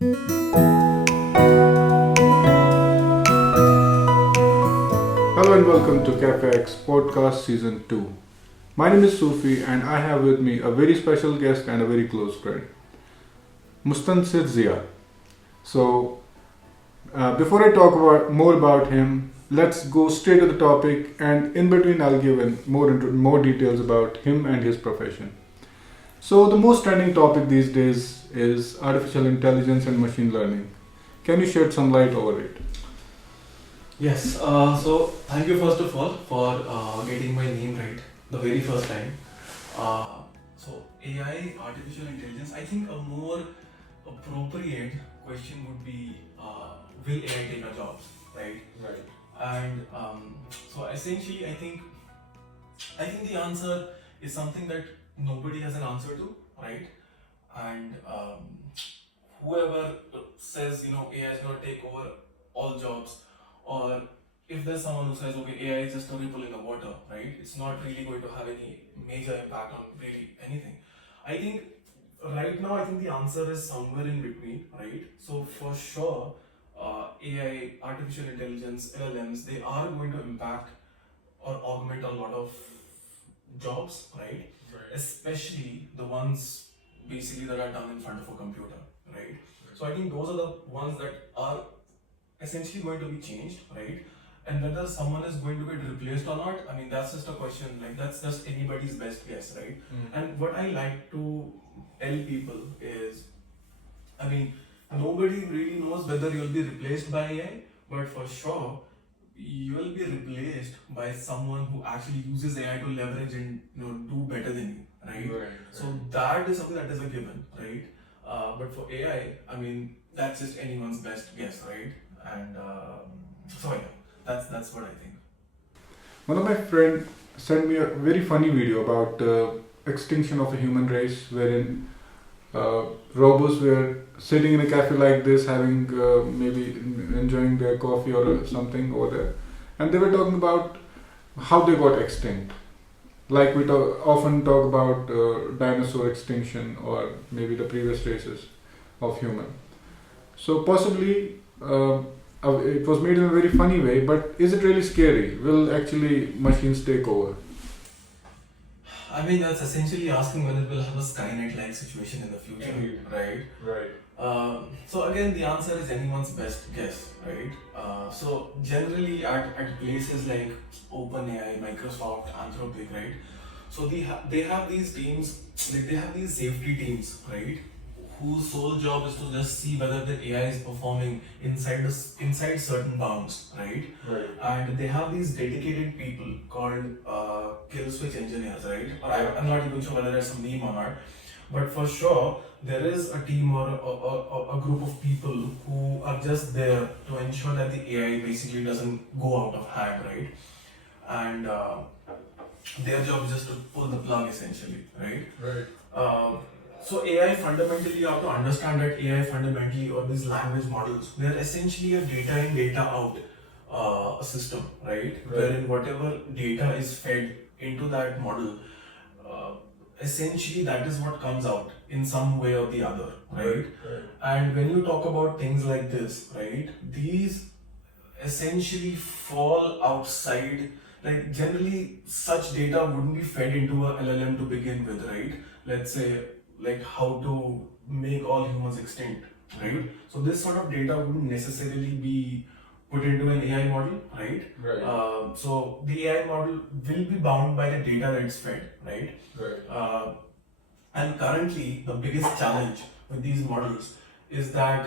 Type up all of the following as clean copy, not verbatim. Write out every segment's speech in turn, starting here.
Hello and welcome to Cafe X Podcast Season 2. My name is Sufi and I have with me a very special guest and a very close friend, Mustansir Zia. So, before I talk about more about him, let's go straight to the topic, and in between I'll give in more details about him and his profession. So, the most trending topic these days is artificial intelligence and machine learning. Can you shed some light over it? Yes, so thank you first of all for getting my name right the very first time. So AI, artificial intelligence, I think a more appropriate question would be, will AI take our jobs, right? Right. And so essentially, I think the answer is something that nobody has an answer to, right? And whoever says AI is going to take over all jobs, or if there's someone who says okay, AI is just a ripple in the water, right, it's not really going to have any major impact on really anything. I think right now, I think the answer is somewhere in between, right? So for sure, AI, artificial intelligence, LLMs, they are going to impact or augment a lot of jobs, right? Right. Especially the ones basically that are done in front of a computer, right? So I think those are the ones that are essentially going to be changed, right? And whether someone is going to get replaced or not, I mean, that's just a question, like that's just anybody's best guess, right? And what I like to tell people is, I mean, nobody really knows whether you'll be replaced by AI, but for sure, you will be replaced by someone who actually uses AI to leverage and do better than you, right? Right. So that is something that is a given, right? But for AI, I mean, that's just anyone's best guess, right? And so yeah, that's what I think. One of my friend sent me a very funny video about extinction of a human race, wherein robots were sitting in a cafe like this, having maybe enjoying their coffee or something over there, and they were talking about how they got extinct. Like we often talk about dinosaur extinction or maybe the previous races of human. So possibly it was made in a very funny way, but is it really scary? Will actually machines take over? I mean, that's essentially asking whether we'll have a Skynet-like situation in the future, Indeed. right? Right. So again, the answer is anyone's best guess, right? So generally, at places like OpenAI, Microsoft, Anthropic, right? So they have these teams, like they have these safety teams, right? Whose sole job is to just see whether the AI is performing inside certain bounds, right? Right. And they have these dedicated people called kill switch engineers, right? Or I'm not even sure whether that's a meme or not, but for sure there is a team or a group of people who are just there to ensure that the AI basically doesn't go out of hand, right? And their job is just to pull the plug essentially, right? Right. Um, so AI fundamentally, you have to understand that AI fundamentally, or these language models, they are essentially a data in, data out system, right? Wherein whatever data is fed into that model, uh, essentially that is what comes out in some way or the other, right? And when you talk about things like this, right, these essentially fall outside, like generally such data wouldn't be fed into a LLM to begin with, right? Let's say like how to make all humans extinct, right? So this sort of data wouldn't necessarily be put into an AI model, right? Right. So the AI model will be bound by the data that it's fed, right? Right. And currently, the biggest challenge with these models is that,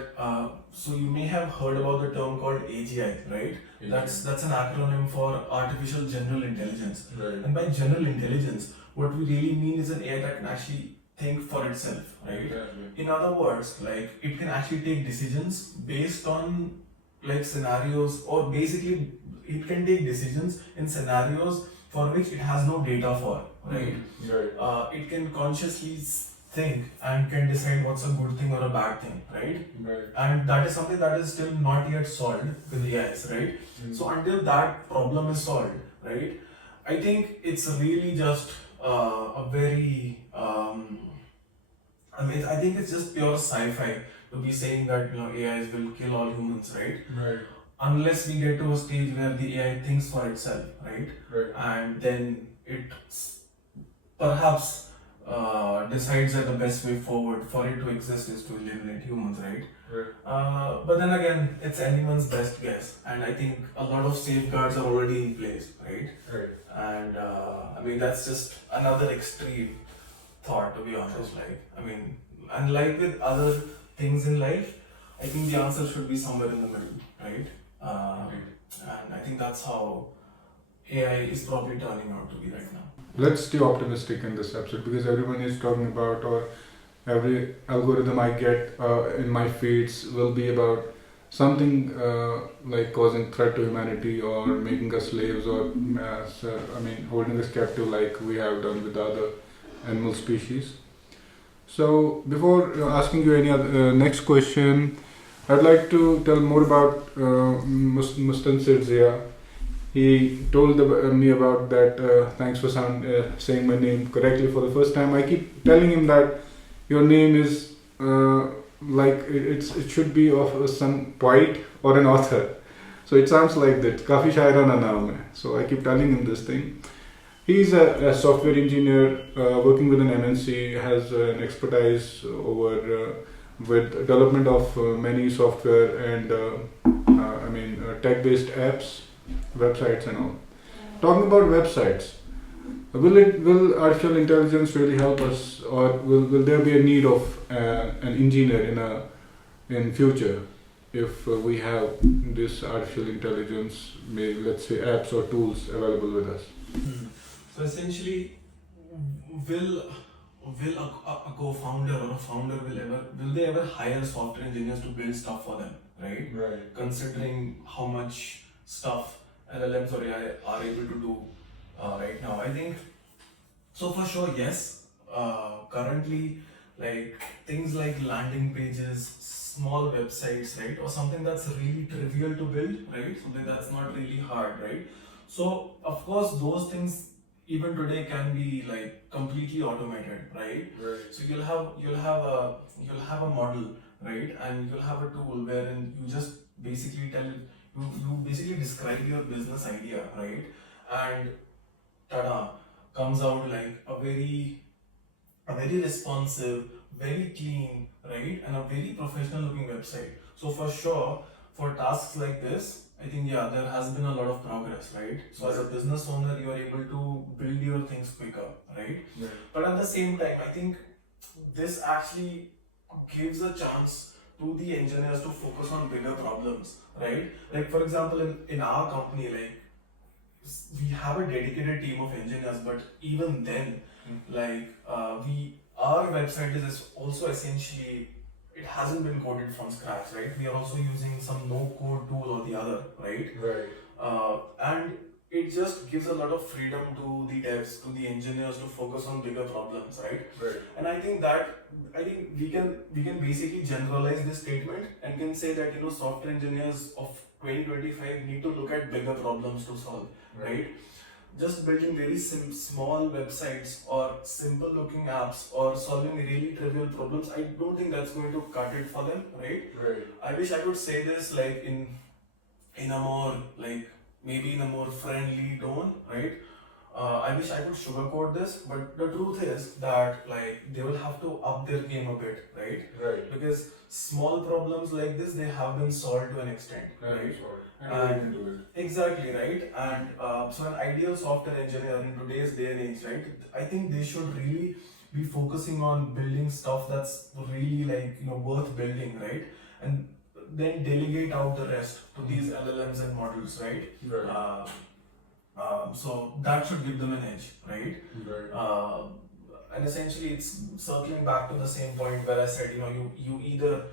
so you may have heard about the term called AGI, right? That's an acronym for Artificial General Intelligence. Right. And by general intelligence, what we really mean is an AI that can actually think for itself, right? Exactly. In other words, like it can actually take decisions based on like scenarios, or basically it can take decisions in scenarios for which it has no data for, right? Right. It can consciously think and can decide what's a good thing or a bad thing, right? Right. And that is something that is still not yet solved with AIs, right? So until that problem is solved, right, I think it's really just a very I mean, I think it's just pure sci-fi to be saying that AIs will kill all humans, right? Right. Unless we get to a stage where the AI thinks for itself, right? Right. And then it perhaps decides that the best way forward for it to exist is to eliminate humans, right? Right. But then again, it's anyone's best guess, and I think a lot of safeguards are already in place, right? Right. And I mean, that's just another extreme thought, to be honest. Like, I mean, and like with other things in life, I think the answer should be somewhere in the middle, right? And I think that's how AI is probably turning out to be right now. Let's stay optimistic in this episode because everyone is talking about, or every algorithm I get in my feeds will be about something like causing threat to humanity or making us slaves or holding us captive like we have done with other animal species. So before asking you any other next question, I'd like to tell more about Mustansir. He told me about that. Thanks for saying my name correctly for the first time. I keep telling him that your name is it should be of some poet or an author. So it sounds like that. Kafi shairana naam hai. So I keep telling him this thing. He's a software engineer working with an MNC. Has an expertise over with development of many software and tech-based apps, websites and all. Talking about websites, will artificial intelligence really help us, or will there be a need of an engineer in future if we have this artificial intelligence, maybe let's say apps or tools available with us? So essentially, will a co-founder or a founder will they ever hire software engineers to build stuff for them, right? Right. Considering how much stuff LLMs or AI are able to do right now, I think so for sure. Yes, currently, like things like landing pages, small websites, right, or something that's really trivial to build, right, something that's not really hard, right. So of course those things even today can be like completely automated, right? Right. So you'll have a model, right, and you'll have a tool wherein you just basically you basically describe your business idea, right, and tada, comes out like a very responsive, very clean, right, and a very professional looking website. So for sure, for tasks like this, I think there has been a lot of progress, right? So as a business owner, you are able to build your things quicker, right? Yeah. But at the same time, I think this actually gives a chance to the engineers to focus on bigger problems, right? Like for example, in our company, like we have a dedicated team of engineers, but even then, our website is also essentially, it hasn't been coded from scratch, right? We are also using some no code tool or the other, right? Right. And it just gives a lot of freedom to the devs, to the engineers to focus on bigger problems, right? Right. And I think we can basically generalize this statement and can say that software engineers of 2025 need to look at bigger problems to solve, right? Just building very small websites or simple looking apps or solving really trivial problems, I don't think that's going to cut it for them, right? Right. I wish I could say this like in a more like maybe in a more friendly tone, right? I wish I could sugarcoat this, but the truth is that like they will have to up their game a bit, right? Right. Because small problems like this, they have been solved to an extent, right? And do it. Exactly, right. And so an ideal software engineer in today's day and age, right, I think they should really be focusing on building stuff that's really like worth building, right, and then delegate out the rest to these LLMs and models, right? Right. So that should give them an edge, right? Right. And essentially it's circling back to the same point where I said, you either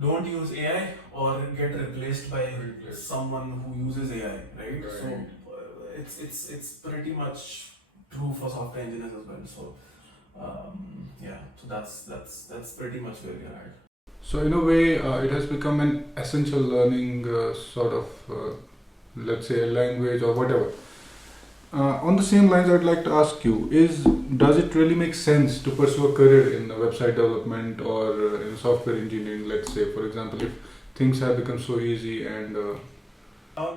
don't use AI or get replaced by someone who uses AI, right? So it's pretty much true for software engineers as well. So so that's pretty much where we are at. So in a way, it has become an essential learning sort of, let's say, a language or whatever. On the same lines, I'd like to ask you: does it really make sense to pursue a career in website development or in software engineering? Let's say, for example, if things have become so easy and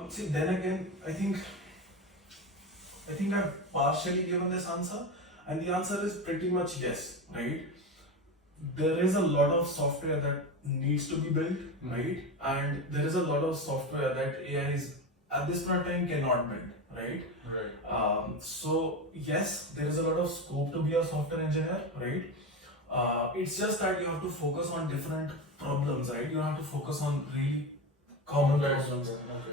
See, then again, I think I've partially given this answer, and the answer is pretty much yes, right? There is a lot of software that needs to be built, right? And there is a lot of software that AI is at this point in time cannot build, right? Right. So yes, there is a lot of scope to be a software engineer, right? It's just that you have to focus on different problems, right? You have to focus on really common problems,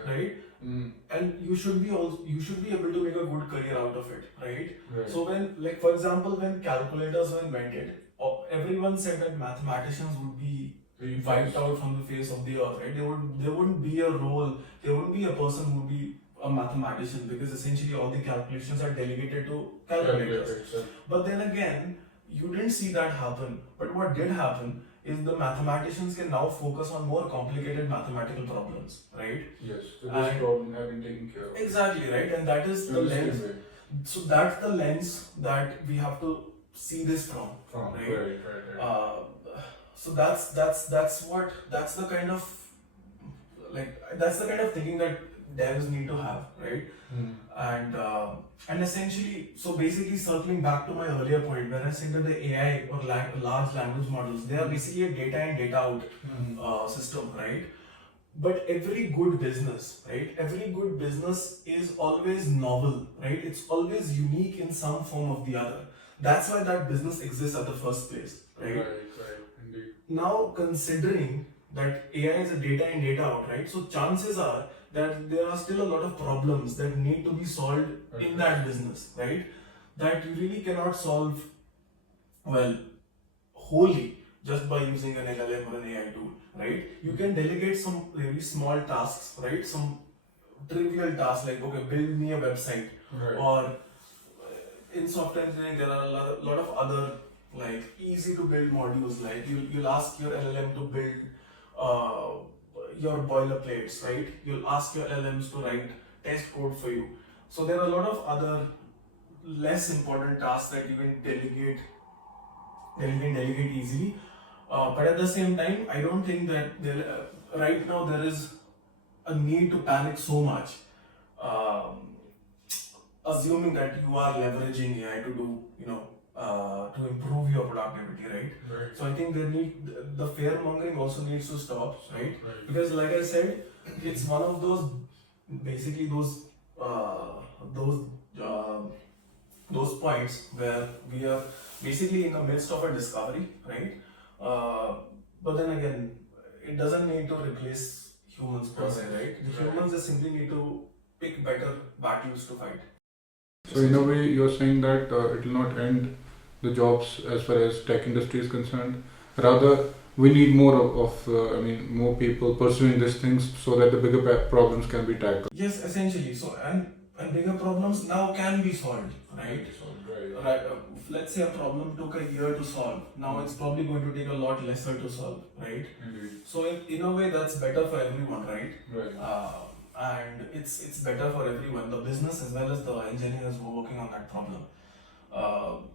right? And you should be able to make a good career out of it, right? So when, like for example, when calculators were invented, everyone said that mathematicians would be wiped out from the face of the earth, right? There wouldn't be a role, there wouldn't be a person who would be a mathematician, because essentially all the calculations are delegated to calculators. But then again, you didn't see that happen. But what did happen is the mathematicians can now focus on more complicated mathematical problems, right? Yes, so this problem have been taken care of. Exactly, right? And that is the lens. So that's the lens that we have to see this from, right? So that's the kind of that's the kind of thinking that devs need to have, right? And essentially, so basically circling back to my earlier point where I said that the AI or large language models, they are basically a data in data out system, right? But every good business, right? Every good business is always novel, right? It's always unique in some form of the other. That's why that business exists at the first place, right? Right, indeed. Now, considering that AI is a data in data out, right? So chances are that there are still a lot of problems that need to be solved in that business, right? That you really cannot solve well wholly just by using an LLM or an AI tool, right? You can delegate some really small tasks, right? Some trivial tasks like, okay, build me a website, or in software engineering there are a lot of other like easy to build modules, like you'll ask your LLM to build your boilerplates, right? You'll ask your LLMs to write test code for you. So there are a lot of other less important tasks that you can delegate easily. But at the same time, I don't think that right now there is a need to panic so much, um, assuming that you are leveraging AI to do, to improve your productivity, right? So I think the fear mongering also needs to stop, right? Because like I said, it's one of those basically those uh, those points where we are basically in the midst of a discovery, right? But then again, it doesn't need to replace humans per se, right? The humans just simply need to pick better battles to fight. So in a way, you're saying that it will not end the jobs as far as tech industry is concerned. Rather, we need more more people pursuing these things so that the bigger problems can be tackled. Yes, essentially. So and bigger problems now can be solved, right? Right. Let's say a problem took a year to solve. Now it's probably going to take a lot lesser to solve, right? Indeed. So in a way, that's better for everyone, right? And it's better for everyone, the business as well as the engineers who are working on that problem.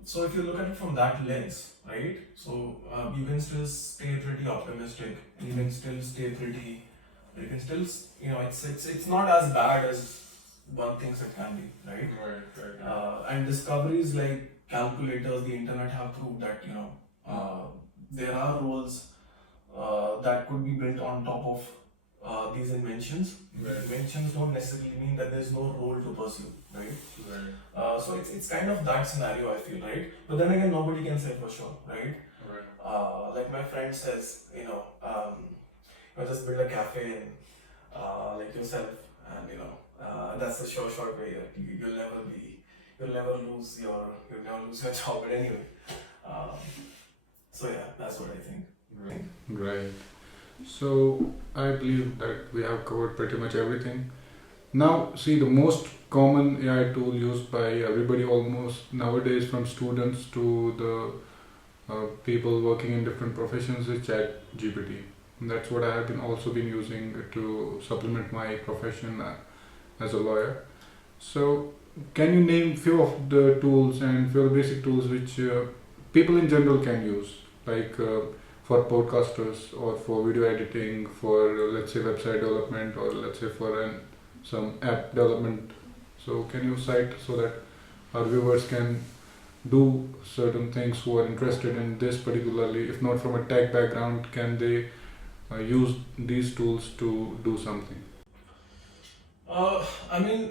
So if you look at it from that lens, right? So you can still stay pretty optimistic. You can still stay pretty. You can still, it's not as bad as one thinks it can be, right? And discoveries like calculators, the internet have proved that there are roles that could be built on top of these inventions. Inventions don't necessarily mean that there's no role to pursue, right? So it's kind of that scenario, I feel, right? But then again, nobody can say for sure, right? Like my friend says, just build a cafe and like yourself, and that's the short way. You'll never lose your job. But anyway, so yeah, that's what I think. Right. So I believe that we have covered pretty much everything. Now, see, the most common AI tool used by everybody almost nowadays, from students to the people working in different professions, is Chat GPT. And that's what I have also been using to supplement my profession as a lawyer. So can you name few of the tools and few of the basic tools which people in general can use, like for podcasters or for video editing, for let's say website development, or let's say for some app development? So can you cite so that our viewers can do certain things who are interested in this particularly, if not from a tech background, can they use these tools to do something? Uh, I mean,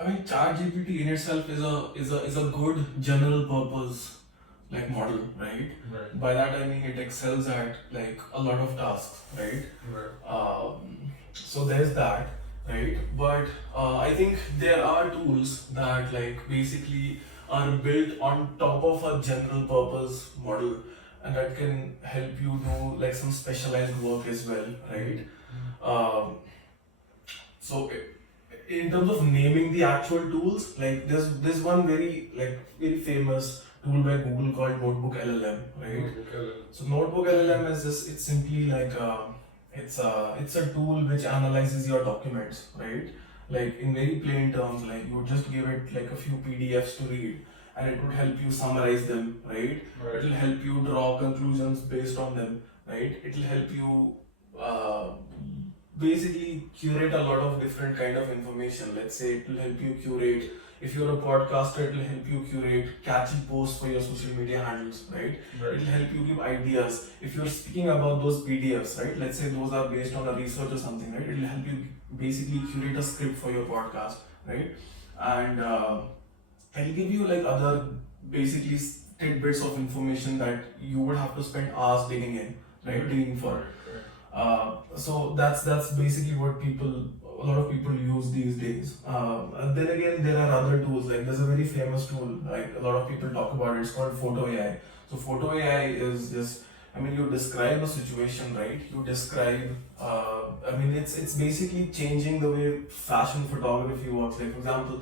ChatGPT in itself is a good general purpose like model, right? Right. By that I mean it excels at like a lot of tasks, right? Right. So there's that, right? But I think there are tools that like basically are built on top of a general purpose model, and that can help you do like some specialized work as well, right? Um, so in terms of naming the actual tools, like there's one very famous tool by Google called Notebook LLM, right? Notebook LLM. So Notebook LLM is just it's simply like it's a tool which analyzes your documents, right? Like in very plain terms, like you would just give it like a few PDFs to read, and it would help you summarize them, right? Right. It will help you draw conclusions based on them, right? It will help you basically curate a lot of different kind of information. Let's say it will help you curate, if you're a podcaster, it will help you curate catchy posts for your social media handles, right? Right. It will help you give ideas. If you're speaking about those PDFs, right? Let's say those are based on a research or something, right? It will help you basically curate a script for your podcast, right? And it'll give you like other basically tidbits of information that you would have to spend hours digging in, right? Digging for. So that's basically what a lot of people use these days. And then again, there are other tools. Like there's a very famous tool, like a lot of people talk about it. It's called Photo AI. So Photo AI is just, I mean, you describe a situation, right? You describe, I mean, it's basically changing the way fashion photography works. Like for example,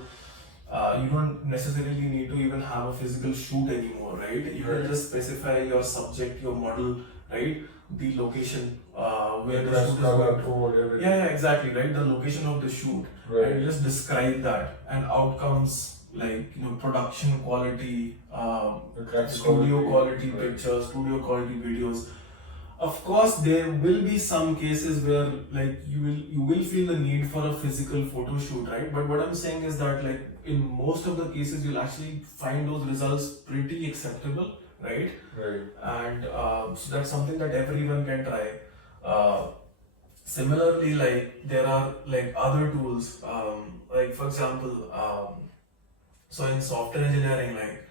you don't necessarily need to even have a physical shoot anymore, right? You can just specify your subject, your model, right? The location where the shoot is going to. Yeah, exactly, right? The location of the shoot, right? And you just describe that, and outcomes like production quality, studio quality pictures, studio quality videos. Of course, there will be some cases where like you will feel the need for a physical photo shoot, right? But what I'm saying is that like in most of the cases, you'll actually find those results pretty acceptable, right? Right. And so that's something that everyone can try. Uh, Similarly, like there are like other tools, like for example, so in software engineering, like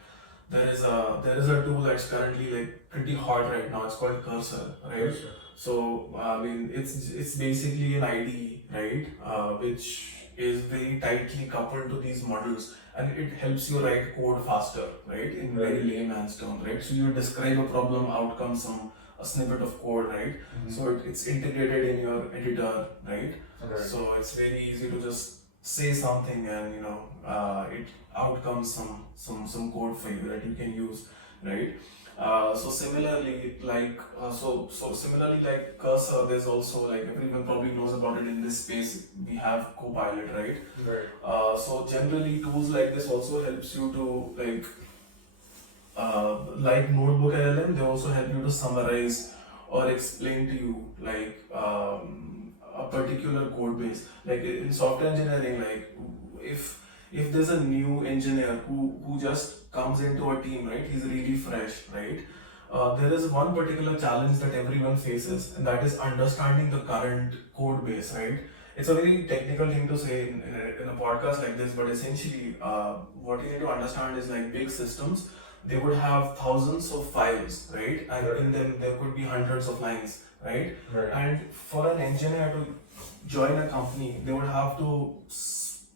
there is a tool that's currently like pretty hot right now. It's called Cursor, right? Cursor. So I mean, it's basically an IDE, right? Which is very tightly coupled to these models, and it helps you write code faster, right? In very layman's terms, right? So you describe a problem, outcome, a snippet of code, right? So it's integrated in your editor, right? So it's very easy to just say something, and it out comes some code for you that you can use, right? So similarly, like Cursor, there's also like everyone probably knows about it in this space. We have Copilot, right? So generally, tools like this also helps you to like Notebook LLM. They also help you to summarize or explain to you like a particular code base. Like in software engineering, like if there's a new engineer who just comes into a team, right? He's really fresh, right? There is one particular challenge that everyone faces, and that is understanding the current code base, right? It's a very technical thing to say in a podcast like this, but essentially, what you need to understand is like big systems, they would have thousands of files, right? And in them, there could be hundreds of lines, right? And for an engineer to join a company, they would have to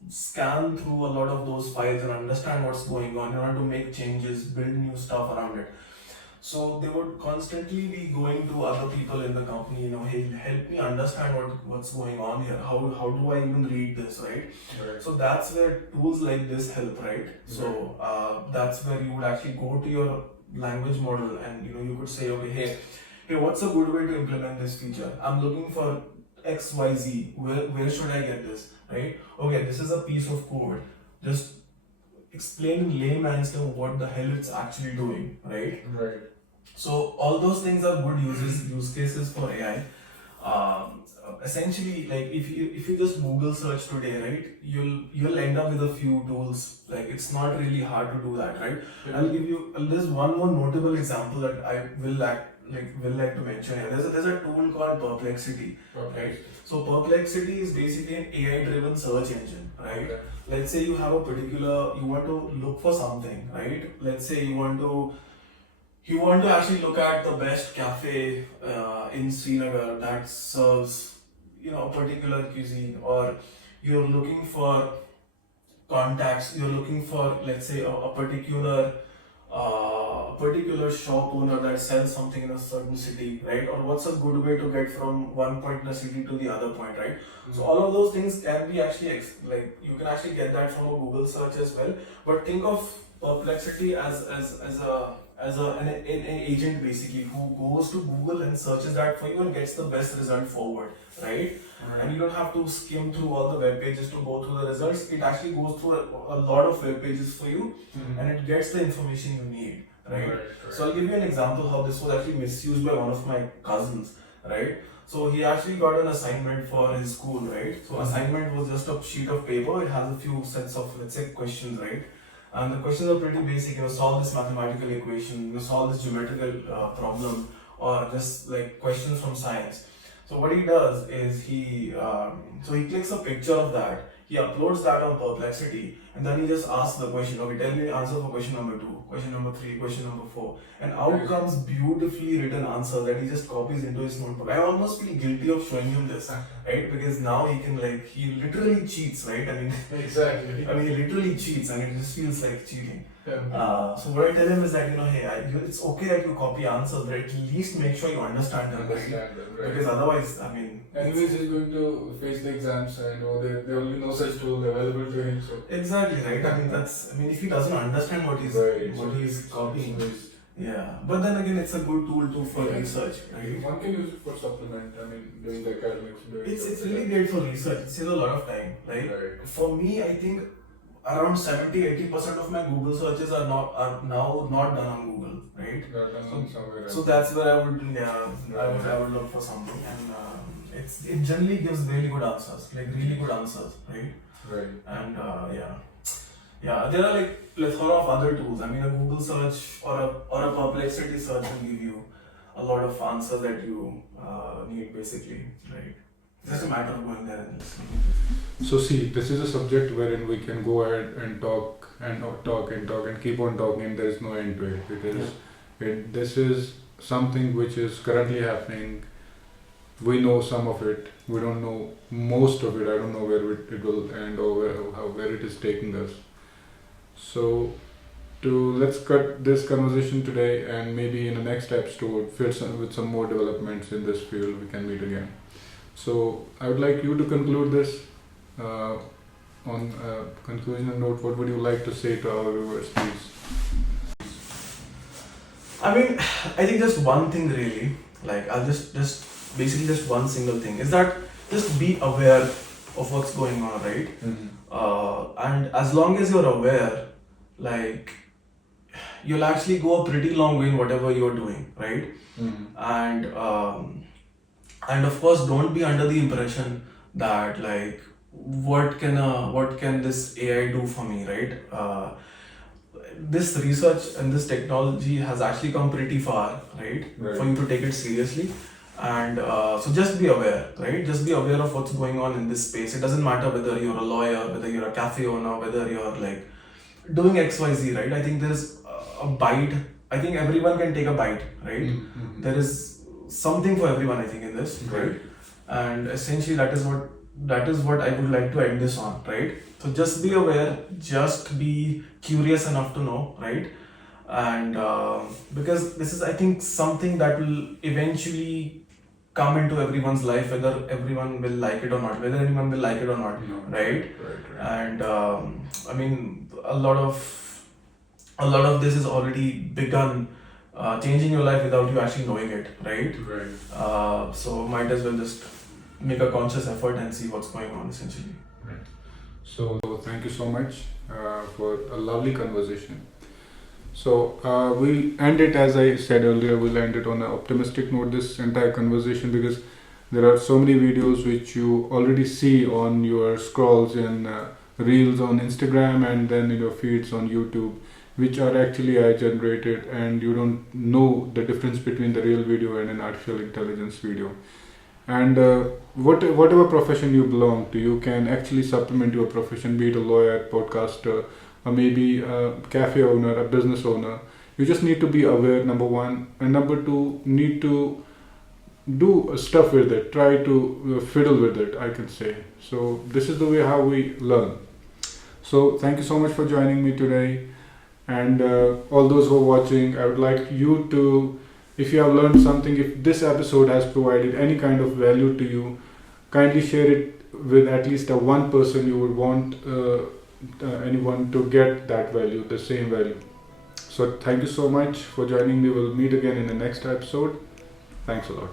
scan through a lot of those files and understand what's going on in order to make changes, build new stuff around it. So they would constantly be going to other people in the company, hey, help me understand what's going on here. How do I even read this, right? So that's where tools like this help, right? So that's where you would actually go to your language model, and you could say, okay, hey, what's a good way to implement this feature? I'm looking for XYZ. Where should I get this, right? Okay, this is a piece of code. Just explain in layman's term what the hell it's actually doing, right? Right. So all those things are good use cases for AI. Essentially, like if you just Google search today, right, you'll end up with a few tools. Like it's not really hard to do that, right? I'll give you there's one more notable example that I will like to mention here. There's a tool called Perplexity, right? So Perplexity is basically an AI driven search engine, right? Okay. Let's say you have you want to look for something, right? Let's say you want to actually look at the best cafe in Srinagar that serves a particular cuisine, or you're looking for contacts, you're looking for, let's say, a particular shop owner that sells something in a certain city, right? Or what's a good way to get from one point in a city to the other point, right? So all of those things can be actually like you can actually get that from a Google search as well. But think of Perplexity as an agent basically who goes to Google and searches that for you and gets the best result forward, right? And you don't have to skim through all the web pages to go through the results. It actually goes through a lot of web pages for you, and it gets the information you need, right? So I'll give you an example how this was actually misused by one of my cousins, right? So he actually got an assignment for his school, right? So assignment was just a sheet of paper. It has a few sets of, let's say, questions, right? And the questions are pretty basic. Solve this mathematical equation, solve this geometrical problem, or just like questions from science. So what he does is he clicks a picture of that. He uploads that on Perplexity, and then he just asks the question. Okay, tell me the answer for question number 2, question number 3, question number 4, and out comes beautifully written answer that he just copies into his notebook. I almost feel guilty of showing him this, right? Because now he literally cheats, right? I mean, Exactly. he literally cheats, and it just feels like cheating. Yeah. So what I tell him is that it's okay that you copy answers, but at least make sure you understand them, right? Because otherwise, anyways, he's going to face the exams. I know there will be no such tool available to him. So exactly right. If he doesn't understand what he's copying, yeah. But then again, it's a good tool too for research, right? One can use it for supplement. Doing the academics. It's really great for research. It saves a lot of time, right? For me, I think around 70-80% of my Google searches are now not done on Google, right? So that's where I would look for something, and it generally gives really good answers, right? Right. And there are like plethora of other tools. A Google search or a Perplexity search will give you a lot of answers that you need basically, right? It's just a matter of going there and listening. So see, this is a subject wherein we can go ahead and talk and keep on talking. There is no end to it because this is something which is currently happening. We know some of it. We don't know most of it. I don't know where it will end or where it is taking us. So let's cut this conversation today, and maybe in the next episode, with some more developments in this field, we can meet again. So I would like you to conclude this on a conclusion note. What would you like to say to our viewers, please? I think just one thing really, like I'll just basically just one single thing is that just be aware of what's going on, right? And as long as you're aware, like you'll actually go a pretty long way in whatever you're doing, right? And of course, don't be under the impression that like what can this AI do for me, right? This research and this technology has actually come pretty far, right? For you to take it seriously. And so just be aware, right? Just be aware of what's going on in this space. It doesn't matter whether you're a lawyer, whether you're a cafe owner, whether you're like doing XYZ, right? I think there's a bite. I think everyone can take a bite, right? There is something for everyone, I think, in this, right? And essentially that is what I would like to end this on, right? So just be aware, just be curious enough to know, right? And because this is, I think, something that will eventually come into everyone's life, whether everyone will like it or not, whether anyone will like it or not, right? And a lot of this is already begun changing your life without you actually knowing it, right? So might as well just make a conscious effort and see what's going on, essentially. So thank you so much for a lovely conversation. So we'll end it as I said earlier. We'll end it on an optimistic note. This entire conversation, because there are so many videos which you already see on your scrolls in reels on Instagram and then in your feeds on YouTube, which are actually AI generated, and you don't know the difference between the real video and an artificial intelligence video. And whatever profession you belong to, you can actually supplement your profession, be it a lawyer, podcaster, or maybe a cafe owner, a business owner. You just need to be aware, number one, and number two, need to do stuff with it, try to fiddle with it, I can say. So this is the way how we learn. So thank you so much for joining me today, and all those who are watching, I would like you to, if you have learned something, if this episode has provided any kind of value to you, kindly share it with at least a one person you would want anyone to get that value, the same value. So thank you so much for joining me. We'll meet again in the next episode. Thanks a lot.